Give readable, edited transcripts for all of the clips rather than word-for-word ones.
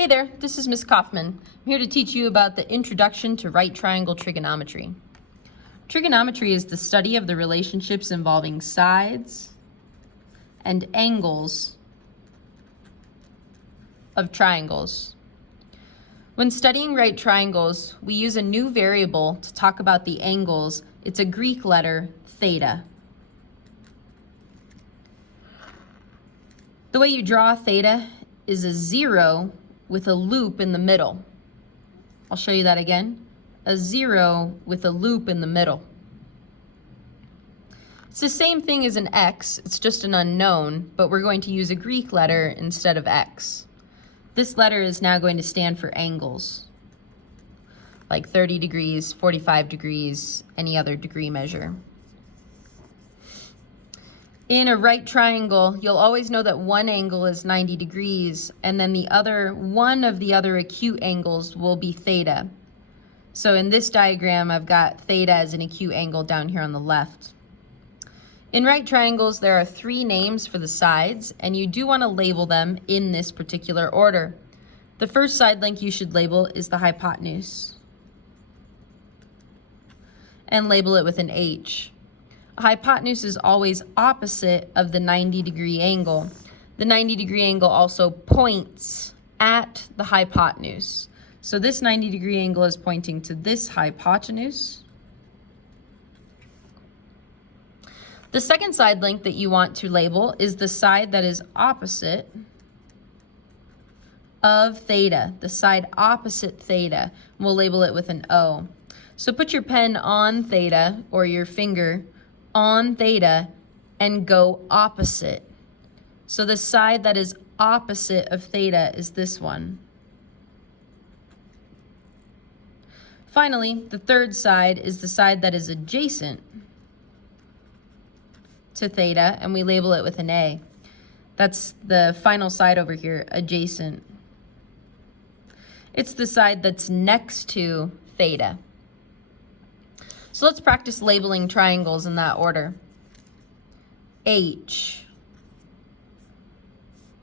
Hey there, this is Ms. Kaufman. I'm here to teach you about the introduction to right triangle trigonometry. Trigonometry is the study of the relationships involving sides and angles of triangles. When studying right triangles, we use a new variable to talk about the angles. It's a Greek letter, theta. The way you draw theta is a 0 with a loop in the middle. I'll show you that again. A 0 with a loop in the middle. It's the same thing as an x, it's just an unknown, but we're going to use a Greek letter instead of x. This letter is now going to stand for angles, like 30 degrees, 45 degrees, any other degree measure. In a right triangle, you'll always know that one angle is 90 degrees, and then one of the other acute angles will be theta. So in this diagram, I've got theta as an acute angle down here on the left. In right triangles, there are 3 names for the sides, and you do want to label them in this particular order. The first side length you should label is the hypotenuse, and label it with an H. A hypotenuse is always opposite of the 90-degree angle. The 90-degree angle also points at the hypotenuse. So this 90-degree angle is pointing to this hypotenuse. The second side length that you want to label is the side that is opposite of theta, the side opposite theta. We'll label it with an O. So put your pen on theta, or your finger on theta, and go opposite. So the side that is opposite of theta is this one. Finally, the third side is the side that is adjacent to theta, and we label it with an A. That's the final side over here, adjacent. It's the side that's next to theta. So let's practice labeling triangles in that order. H,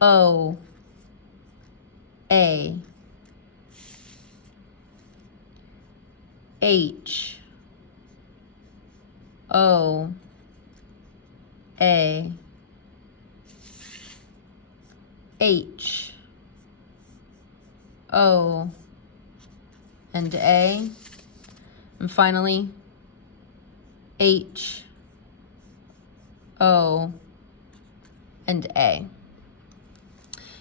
O, A, H, O, A, H, O, and A, and finally H, O, and A.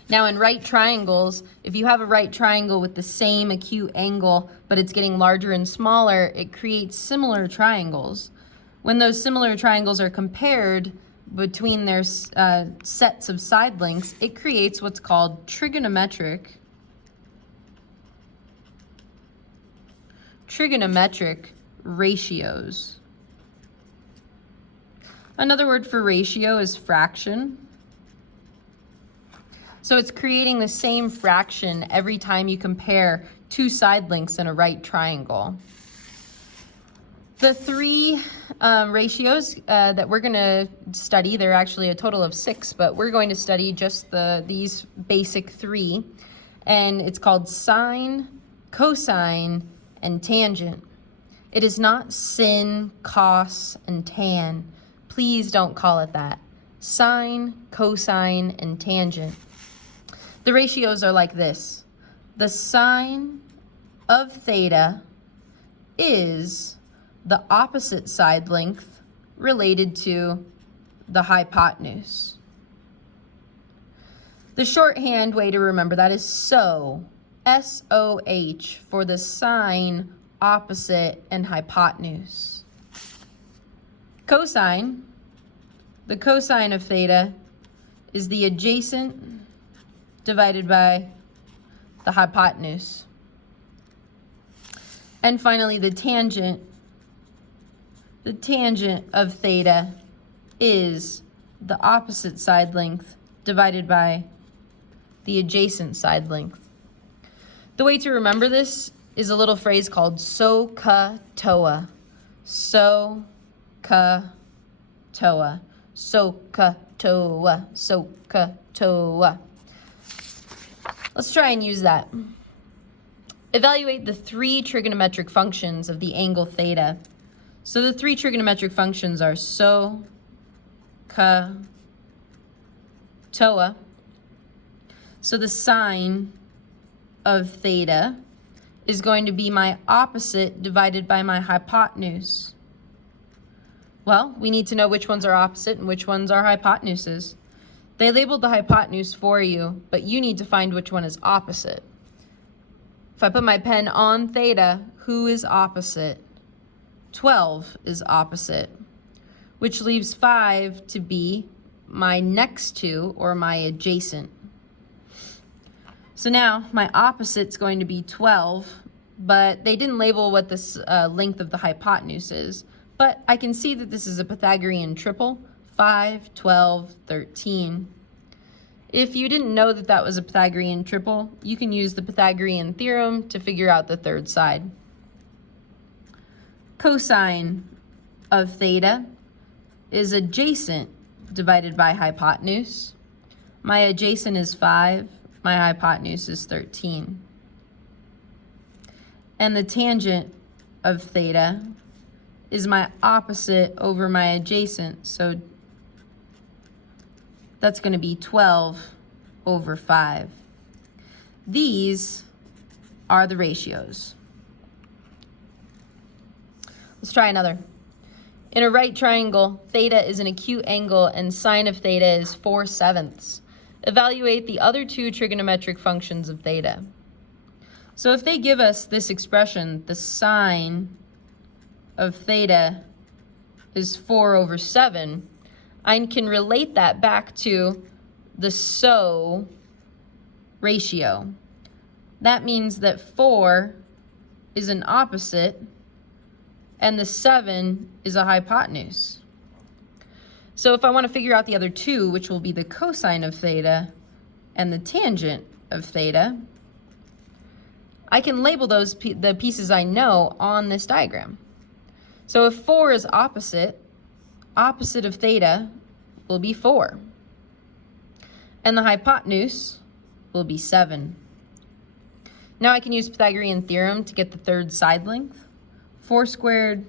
Now in right triangles, if you have a right triangle with the same acute angle, but it's getting larger and smaller, it creates similar triangles. When those similar triangles are compared between their sets of side lengths, it creates what's called trigonometric ratios. Another word for ratio is fraction. So it's creating the same fraction every time you compare 2 side lengths in a right triangle. The 3 ratios that we're going to study, there are actually a total of 6, but we're going to study just these basic 3, and it's called sine, cosine, and tangent. It is not sin, cos, and tan. Please don't call it that. Sine, cosine, and tangent. The ratios are like this. The sine of theta is the opposite side length related to the hypotenuse. The shorthand way to remember that is SOH, S-O-H, for the sine, opposite, and hypotenuse. Cosine, the cosine of theta, is the adjacent divided by the hypotenuse. And finally, the tangent of theta is the opposite side length divided by the adjacent side length. The way to remember this is a little phrase called Sohcahtoa. Sohcahtoa. Sohcahtoa. Sohcahtoa. Let's try and use that. Evaluate the three trigonometric functions of the angle theta. So the three trigonometric functions are Sohcahtoa. So the sine of theta is going to be my opposite divided by my hypotenuse. Well, we need to know which ones are opposite and which ones are hypotenuses. They labeled the hypotenuse for you, but you need to find which one is opposite. If I put my pen on theta, who is opposite? 12 is opposite, which leaves 5 to be my next to, or my adjacent. So now my opposite's going to be 12, but they didn't label what this length of the hypotenuse is. But I can see that this is a Pythagorean triple, 5, 12, 13. If you didn't know that that was a Pythagorean triple, you can use the Pythagorean theorem to figure out the third side. Cosine of theta is adjacent divided by hypotenuse. My adjacent is 5, my hypotenuse is 13. And the tangent of theta is my opposite over my adjacent, so that's going to be 12 over 5. These are the ratios. Let's try another. In a right triangle, theta is an acute angle and sine of theta is 4/7. Evaluate the other two trigonometric functions of theta. So if they give us this expression, the sine of theta is 4/7, I can relate that back to the SO ratio. That means that 4 is an opposite and the 7 is a hypotenuse. So if I want to figure out the other two, which will be the cosine of theta and the tangent of theta, I can label those the pieces I know on this diagram. So if 4 is opposite of theta will be 4. And the hypotenuse will be 7. Now I can use Pythagorean theorem to get the third side length. 4 squared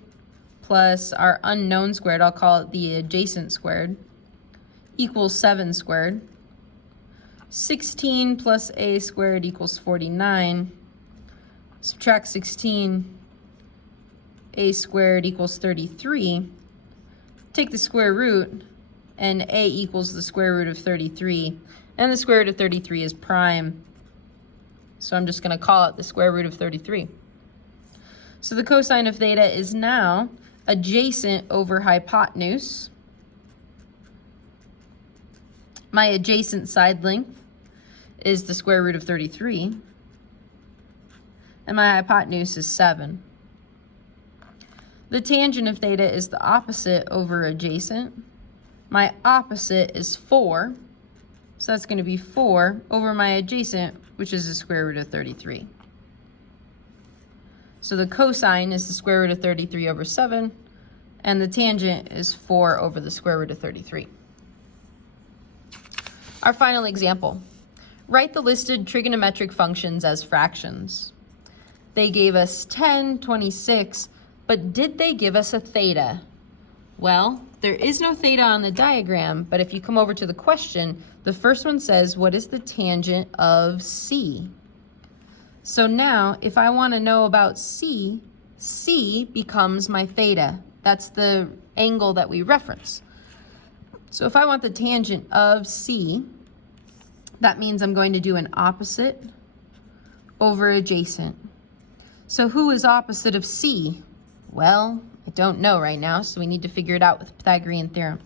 plus our unknown squared, I'll call it the adjacent squared, equals 7 squared. 16 plus a squared equals 49. Subtract 16, a squared equals 33. Take the square root, and a equals the square root of 33. And the square root of 33 is prime. So I'm just going to call it the square root of 33. So the cosine of theta is now adjacent over hypotenuse. My adjacent side length is the square root of 33. And my hypotenuse is 7. The tangent of theta is the opposite over adjacent. My opposite is 4. So that's going to be 4 over my adjacent, which is the square root of 33. So the cosine is the square root of 33 over 7, and the tangent is 4 over the square root of 33. Our final example. Write the listed trigonometric functions as fractions. They gave us 10, 26, but did they give us a theta? Well, there is no theta on the diagram, but if you come over to the question, the first one says, what is the tangent of C? So now, if I want to know about C, C becomes my theta. That's the angle that we reference. So if I want the tangent of C, that means I'm going to do an opposite over adjacent. So who is opposite of C? Well, I don't know right now, so we need to figure it out with Pythagorean theorem.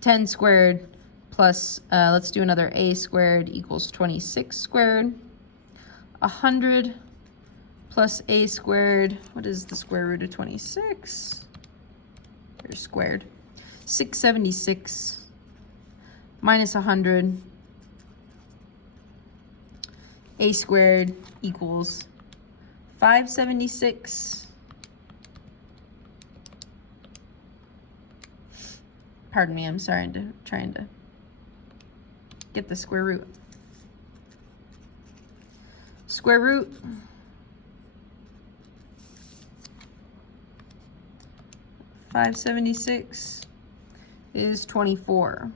10 squared plus, let's do another a squared equals 26 squared. 100 plus a squared, what is the square root of 26? There's squared. 676 minus 100. A squared equals 576. Pardon me, I'm sorry, trying to get the square root. Square root. (576) is 24.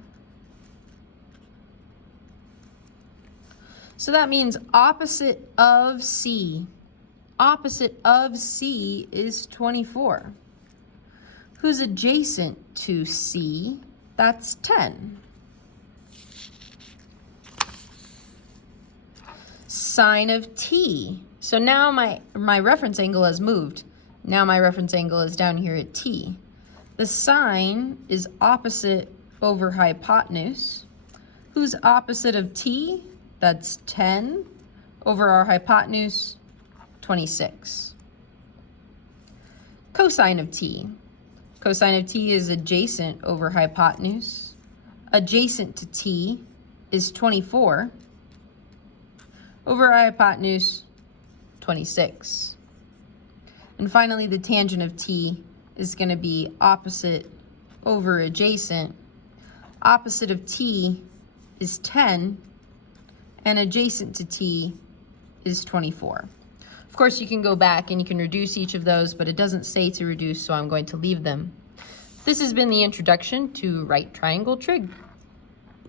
So that means opposite of C. Opposite of C is 24. Who's adjacent to C? That's 10. Sine of T. So now my reference angle has moved. Now my reference angle is down here at T. The sine is opposite over hypotenuse. Who's opposite of T? That's 10 over our hypotenuse, 26. Cosine of T. Cosine of T is adjacent over hypotenuse. Adjacent to T is 24 over hypotenuse, 26. And finally, the tangent of T is going to be opposite over adjacent. Opposite of T is 10, and adjacent to T is 24. Of course, you can go back and you can reduce each of those, but it doesn't say to reduce, so I'm going to leave them. This has been the introduction to right triangle trig.